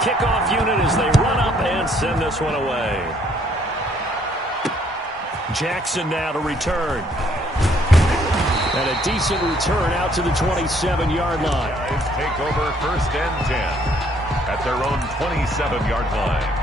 kickoff unit as they run up and send this one away. Jackson now to return. And a decent return out to the 27-yard line. Guys take over 1st and 10 at their own 27-yard line.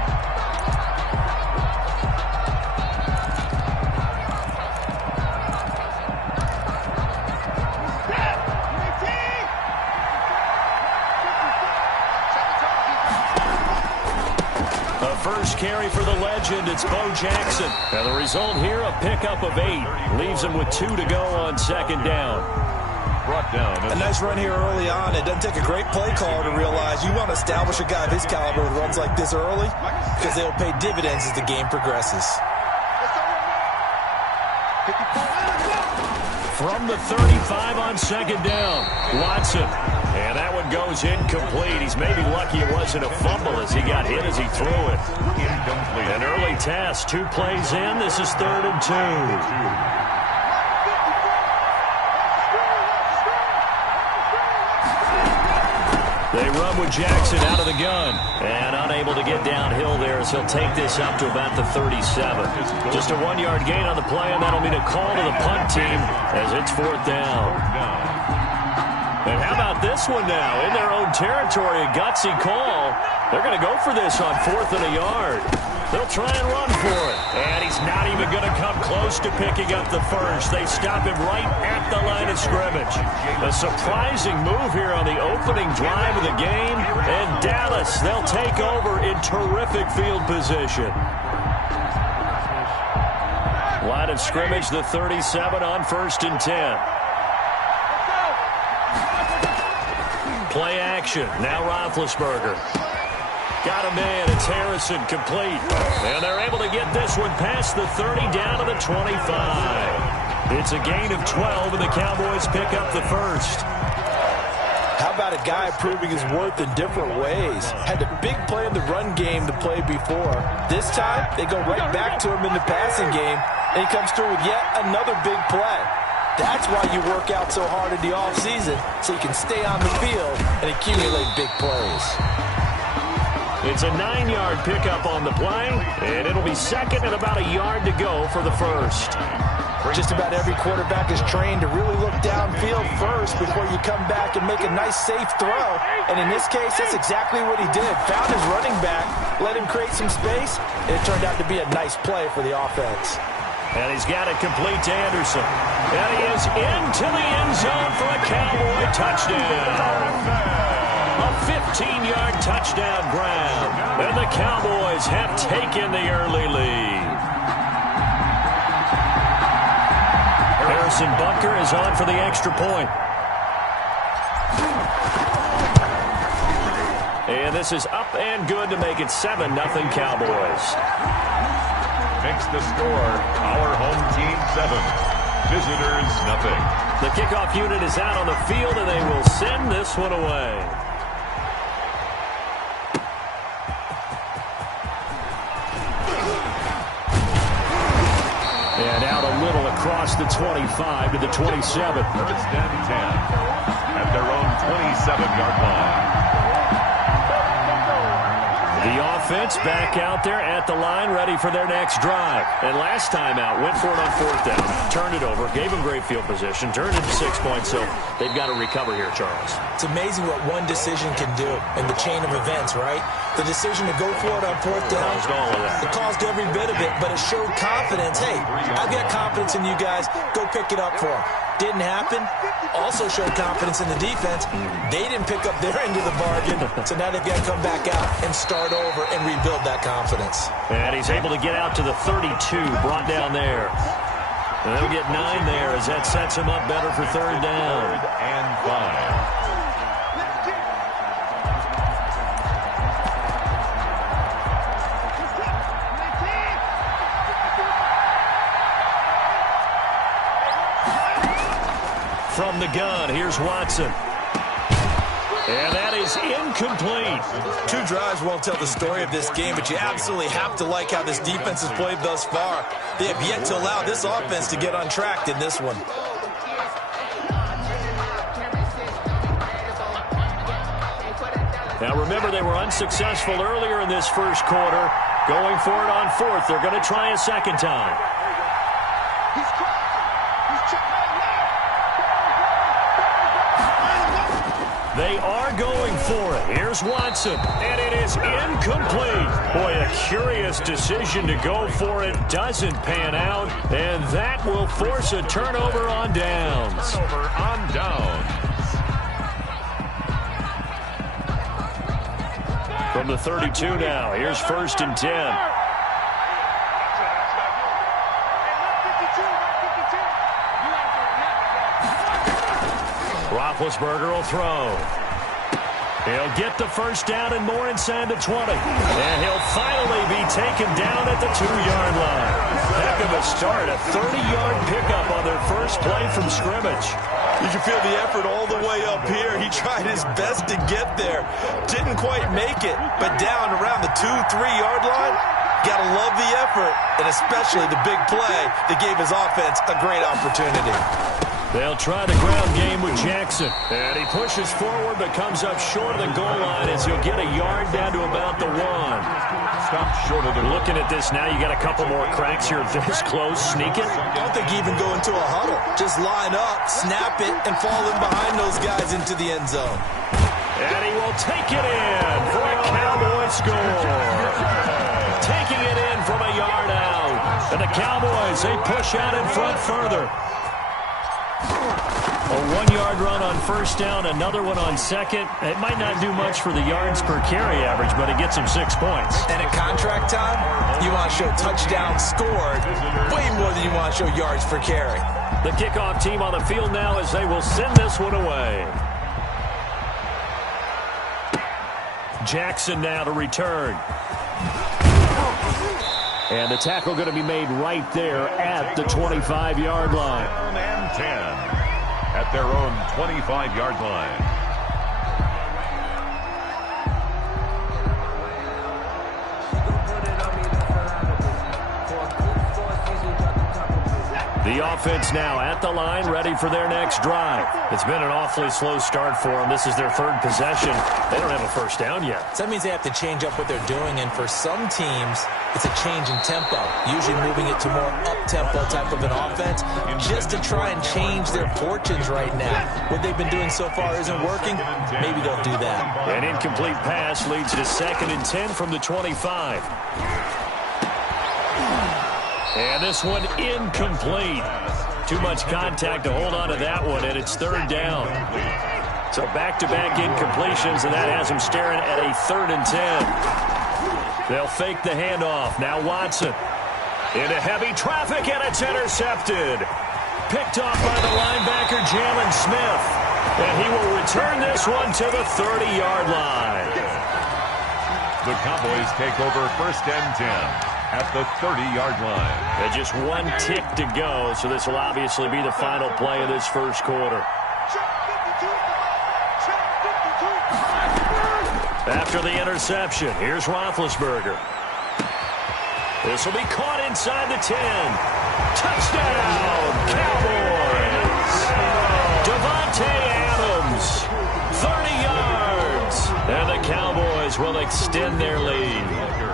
First carry for the legend, it's Bo Jackson. And the result here, a pickup of 8. Leaves him with 2 to go on 2nd down. Brought down. A nice run here early on. It doesn't take a great play caller to realize you want to establish a guy of his caliber with runs like this early because they'll pay dividends as the game progresses. From the 35 on 2nd down, Watson. And that one goes incomplete. He's maybe lucky it wasn't a fumble as he got hit as he threw it. Incomplete. An early test. 2 plays in. This is 3rd and 2. They run with Jackson out of the gun. And unable to get downhill there as he'll take this up to about the 37. Just a 1-yard gain on the play, and that'll mean a call to the punt team as it's 4th down. And how about this one now? In their own territory, a gutsy call. They're going to go for this on 4th and a yard. They'll try and run for it. And he's not even going to come close to picking up the first. They stop him right at the line of scrimmage. A surprising move here on the opening drive of the game. And Dallas, they'll take over in terrific field position. Line of scrimmage, the 37 on 1st and 10. Play action. Now Roethlisberger. Got a man. It's Harrison complete. And they're able to get this one past the 30 down to the 25. It's a gain of 12, and the Cowboys pick up the first. How about a guy proving his worth in different ways? Had a big play in the run game to play before. This time, they go right back to him in the passing game, and he comes through with yet another big play. That's why you work out so hard in the offseason, so you can stay on the field and accumulate big plays. It's a 9-yard pickup on the play, and it'll be 2nd and about a yard to go for the first. Just about every quarterback is trained to really look downfield first before you come back and make a nice, safe throw. And in this case, that's exactly what he did. Found his running back, let him create some space, and it turned out to be a nice play for the offense. And he's got it complete to Anderson. And he is into the end zone for a Cowboy touchdown. A 15-yard touchdown grab. And the Cowboys have taken the early lead. Harrison Butker is on for the extra point. And this is up and good to make it 7-0 Cowboys. Makes the score our home team 7, visitors nothing. The kickoff unit is out on the field, and they will send this one away. And out a little across the 25 to the 27. 1st and 10 at their own 27-yard line. The offense back out there at the line, ready for their next drive. And last time out, went for it on 4th down, turned it over, gave them great field position, turned it to 6 points, so they've got to recover here, Charles. It's amazing what one decision can do in the chain of events, right? The decision to go for it on 4th down, it caused every bit of it, but it showed confidence. Hey, I've got confidence in you guys. Go pick it up for them. Didn't happen. Also showed confidence in the defense. They didn't pick up their end of the bargain, so now they've got to come back out and start over and rebuild that confidence. And he's able to get out to the 32, brought down there. And they'll get 9 there as that sets him up better for 3rd down. 3rd and 5. From the gun, here's Watson. And that is incomplete. 2 drives won't tell the story of this game, but you absolutely have to like how this defense has played thus far. They have yet to allow this offense to get untracked in this one. Now, remember, they were unsuccessful earlier in this first quarter. Going for it on fourth. They're going to try a second time. They are going for it. Here's Watson, and it is incomplete. Boy, a curious decision to go for it. Doesn't pan out, and that will force a turnover on downs. Turnover on downs. From the 32 now, here's 1st and 10. Roethlisberger will throw. He'll get the first down and more inside the 20. And he'll finally be taken down at the 2-yard line. Heck of a start, a 30-yard pickup on their first play from scrimmage. You can feel the effort all the way up here. He tried his best to get there. Didn't quite make it, but down around the 2-3-yard line, gotta love the effort, and especially the big play that gave his offense a great opportunity. They'll try the ground game with Jackson. And he pushes forward but comes up short of the goal line as he'll get a yard down to about the 1. Stop short of the... Looking at this now, you got a couple more cracks here this close. Sneak it. I don't think you even go into a huddle. Just line up, snap it, and fall in behind those guys into the end zone. And he will take it in for a Cowboy score. Taking it in from a yard out. And the Cowboys, they push out in front further. A 1-yard run on first down, another one on second. It might not do much for the yards per carry average, but it gets him 6 points. And at contract time, you want to show touchdowns scored way more than you want to show yards per carry. The kickoff team on the field now as they will send this one away. Jackson now to return. And the tackle going to be made right there at the 25-yard line. And 10 at their own 25-yard line. The offense now at the line, ready for their next drive. It's been an awfully slow start for them. This is their 3rd possession. They don't have a first down yet. So that means they have to change up what they're doing, and for some teams, it's a change in tempo, usually moving it to more up-tempo type of an offense, just to try and change their fortunes right now. What they've been doing so far isn't working. Maybe they'll do that. An incomplete pass leads to 2nd and 10 from the 25. And this one incomplete. Too much contact to hold on to that one, and it's 3rd down. So back-to-back incompletions, and that has him staring at a 3rd and 10. They'll fake the handoff. Now Watson into heavy traffic, and it's intercepted. Picked off by the linebacker, Jalen Smith. And he will return this one to the 30-yard line. The Cowboys take over 1st and 10. At the 30-yard line. And just 1 tick to go, so this will obviously be the final play of this first quarter. After the interception, here's Roethlisberger. This will be caught inside the 10. Touchdown, Cowboys! Devontae Adams, 30 yards. And the Cowboys will extend their lead.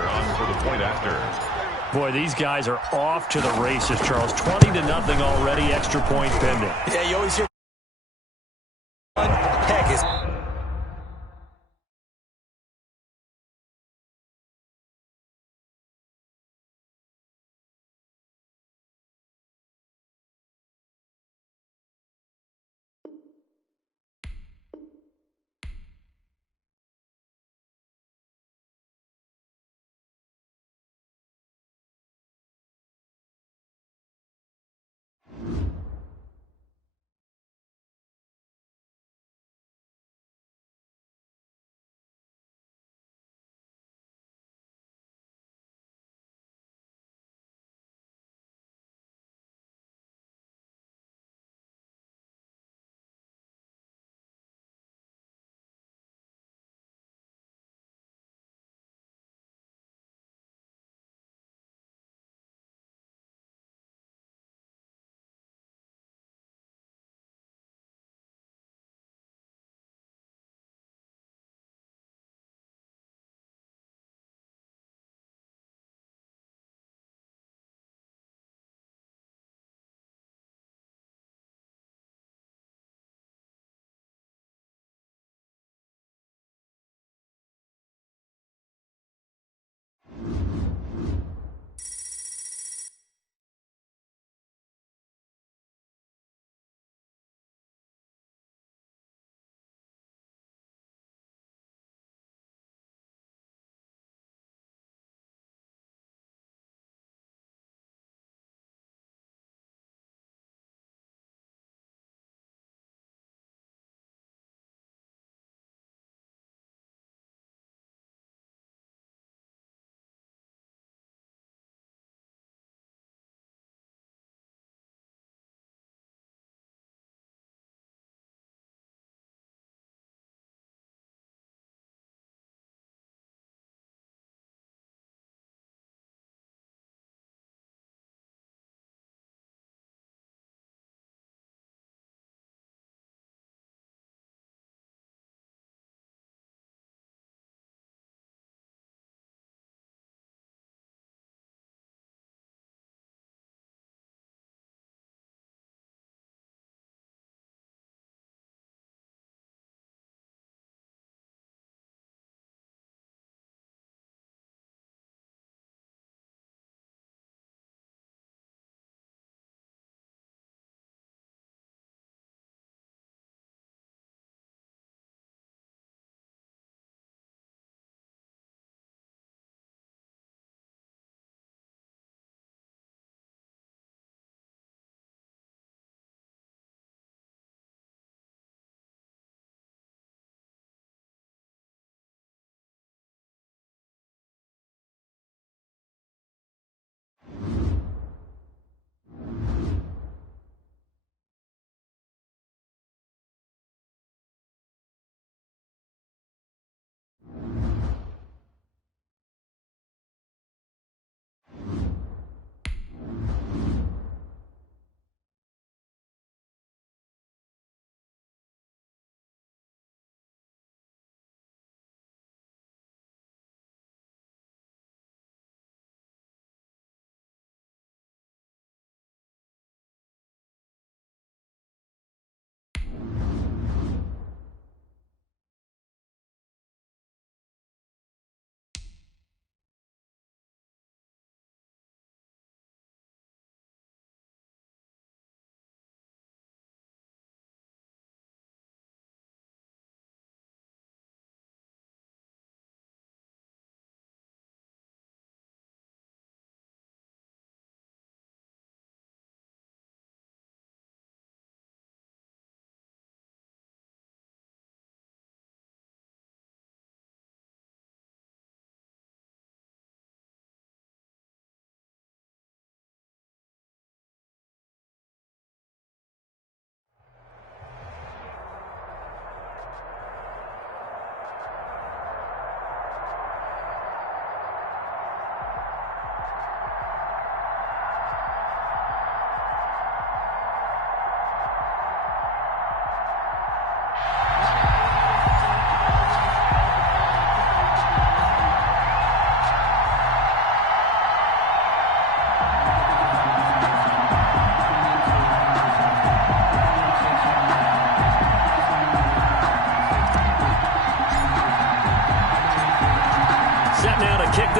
On for the point after. Boy, these guys are off to the races, Charles. 20-0 already, extra point pending. Yeah, you always hear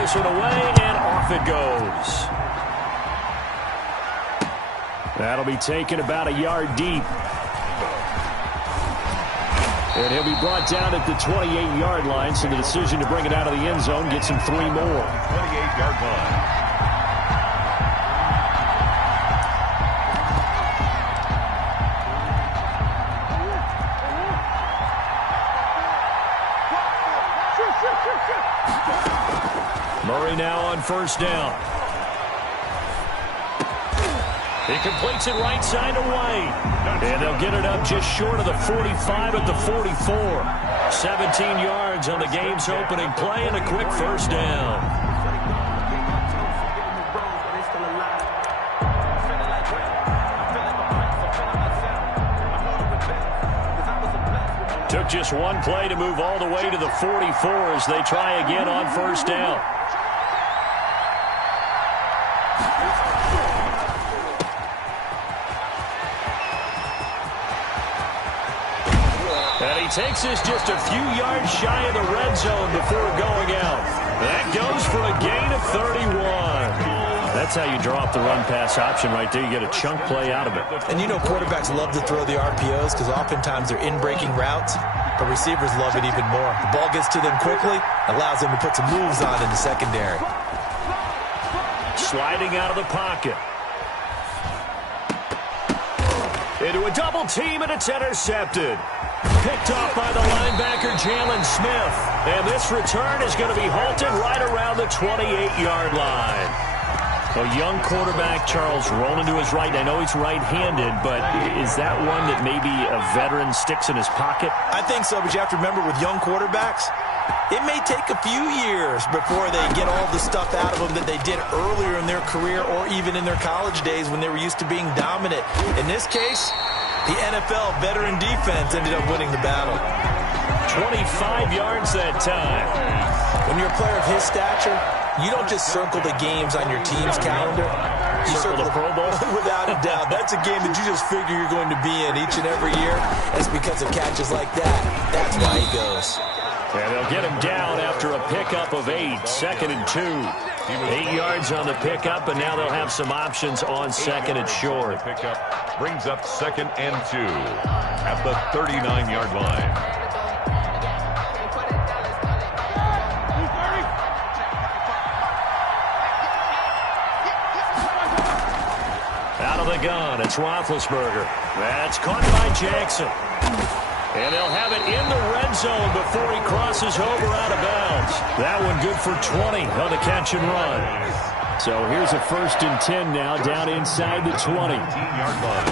this one away, and off it goes. That'll be taken about a yard deep. And he'll be brought down at the 28-yard line, so the decision to bring it out of the end zone gets him 3 more. 28-yard line. Murray now on first down. He completes it right side to White. And they'll get it up just short of the 45 at the 44. 17 yards on the game's opening play and a quick first down. Took just one play to move all the way to the 44 as they try again on first down. And he takes this just a few yards shy of the red zone before going out. That goes for a gain of 31. That's how you draw up the run-pass option right there. You get a chunk play out of it. And you know quarterbacks love to throw the RPOs because oftentimes they're in-breaking routes, but receivers love it even more. The ball gets to them quickly, allows them to put some moves on in the secondary. Sliding out of the pocket. Into a double team, and it's intercepted. Picked off by the linebacker, Jalen Smith. And this return is going to be halted right around the 28-yard line. A young quarterback, Charles, rolling to his right. I know he's right-handed, but is that one that maybe a veteran sticks in his pocket? I think so, but you have to remember with young quarterbacks, it may take a few years before they get all the stuff out of them that they did earlier in their career or even in their college days when they were used to being dominant. In this case, the NFL veteran defense ended up winning the battle. 25 yards that time. When you're a player of his stature, you don't just circle the games on your team's calendar. You circle the Pro Bowl? Without a doubt. That's a game that you just figure you're going to be in each and every year. That's because of catches like that. That's why he goes. And they'll get him down after a pickup of 8. 2nd and 2. 8 yards on the pickup, and now they'll have some options on 2nd and short. Pickup brings up 2nd and 2 at the 39-yard line. Out of the gun, it's Roethlisberger. That's caught by Jackson. And they'll have it in the red zone before he crosses over out of bounds. That one good for 20 on the catch and run. So here's a 1st and 10 now down inside the 20. 18-yard line.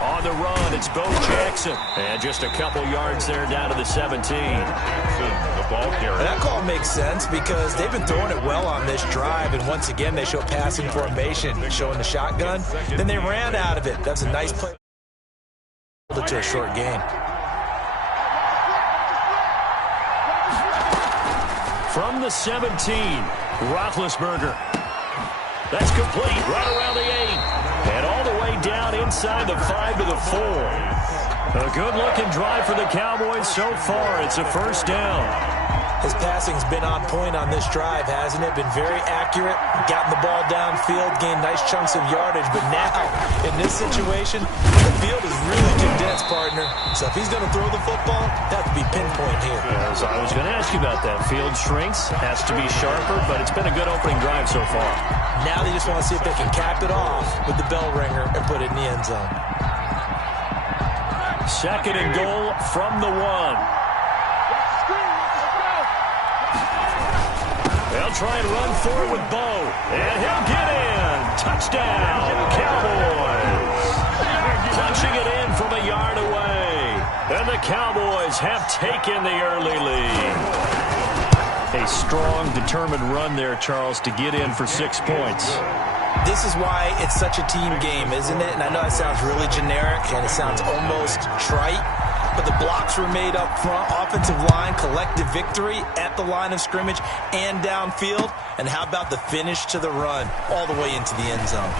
On the run, it's Bo Jackson. And just a couple yards there down to the 17. The ball carrier. That call makes sense because they've been throwing it well on this drive, and once again they show passing formation, showing the shotgun. Then they ran out of it. That's a nice play to a short gain. From the 17, Roethlisberger. That's complete right around the 8. And all the way down inside the 5 to the 4. A good-looking drive for the Cowboys so far. It's a first down. His passing's been on point on this drive, hasn't it? Been very accurate, gotten the ball downfield, gained nice chunks of yardage. But now, in this situation, the field is really condensed, partner. So if he's going to throw the football, that would be pinpoint here. As I was going to ask you about that. Field shrinks, has to be sharper, but it's been a good opening drive so far. Now they just want to see if they can cap it off with the bell ringer and put it in the end zone. 2nd and goal from the 1. They'll try and run forward with Bo. And he'll get in. Touchdown, Cowboys. Punching it in from a yard away. And the Cowboys have taken the early lead. A strong, determined run there, Charles, to get in for 6 points. This is why it's such a team game, isn't it? And I know it sounds really generic and it sounds almost trite, but the blocks were made up front. Offensive line, collective victory at the line of scrimmage and downfield. And how about the finish to the run all the way into the end zone?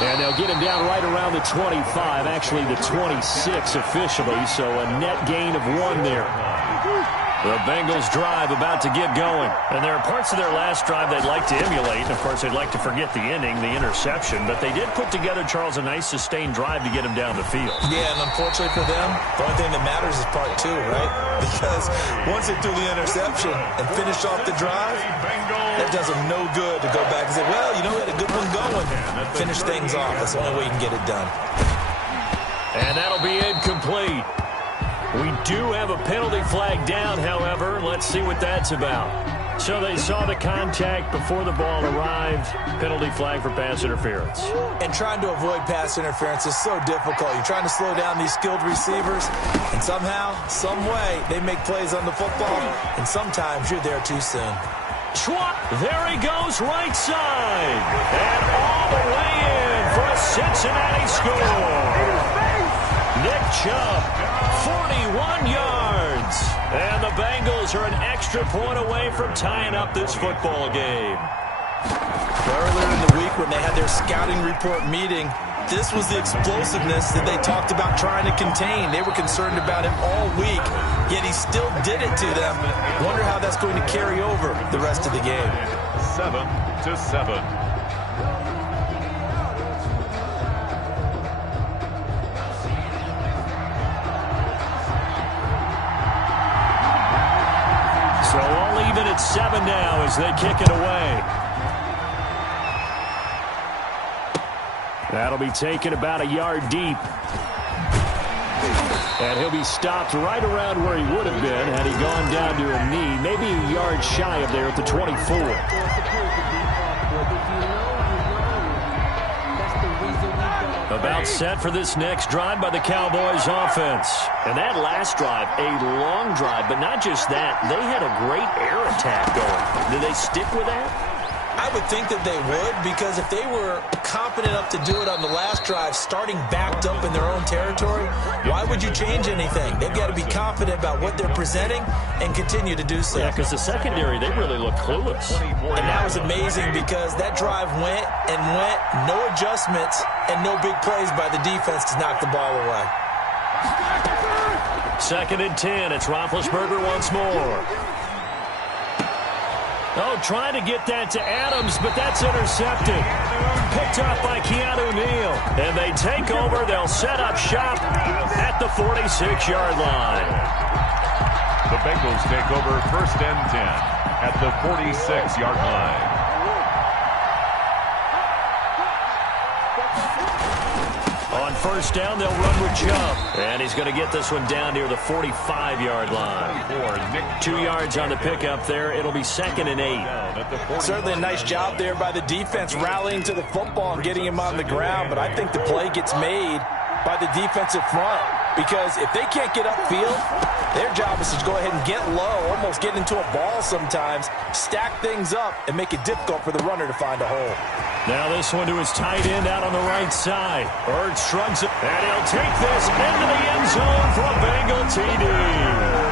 And they'll get him down right around the 25, actually the 26 officially, so a net gain of 1 there. The Bengals drive about to get going. And there are parts of their last drive they'd like to emulate. And, of course, they'd like to forget the inning, the interception. But they did put together, Charles, a nice sustained drive to get him down the field. Yeah, and unfortunately for them, the only thing that matters is part two, right? Because once they threw the interception and finished off the drive, that does them no good to go back and say, well, you know, we had a good one going. Finish things off. That's the only way you can get it done. And that'll be incomplete. We do have a penalty flag down, however. Let's see what that's about. So they saw the contact before the ball arrived. Penalty flag for pass interference. And trying to avoid pass interference is so difficult. You're trying to slow down these skilled receivers, and somehow, some way, they make plays on the football, and sometimes you're there too soon. There he goes, right side. And all the way in for a Cincinnati score. Nick Chubb, 41 yards. And the Bengals are an extra point away from tying up this football game. Earlier in the week when they had their scouting report meeting, this was the explosiveness that they talked about trying to contain. They were concerned about him all week, yet he still did it to them. Wonder how that's going to carry over the rest of the game. 7-7. So all even at 7 now as they kick it away. That'll be taken about a yard deep. And he'll be stopped right around where he would have been had he gone down to a knee, maybe a yard shy of there at the 24. About set for this next drive by the Cowboys offense. And that last drive, a long drive, but not just that. They had a great air attack going. Did they stick with that? I would think that they would, because if they were confident enough to do it on the last drive, starting backed up in their own territory, why would you change anything? They've got to be confident about what they're presenting and continue to do so. Yeah, because the secondary, they really look clueless. And that was amazing because that drive went and went, no adjustments, and no big plays by the defense to knock the ball away. 2nd and 10. It's Roethlisberger once more. Oh, trying to get that to Adams, but that's intercepted. Picked off by Keanu Neal. And they take over. They'll set up shop at the 46-yard line. The Bengals take over 1st and 10 at the 46-yard line. On 1st down, they'll run with Chubb. And he's going to get this one down near the 45-yard line. 2 yards on the pickup there. It'll be 2nd and 8. Certainly a nice job there by the defense rallying to the football and getting him on the ground. But I think the play gets made by the defensive front. Because if they can't get upfield, their job is to go ahead and get low, almost get into a ball sometimes, stack things up, and make it difficult for the runner to find a hole. Now this one to his tight end out on the right side. Ertz shrugs it, and he'll take this into the end zone for a Bengal TD.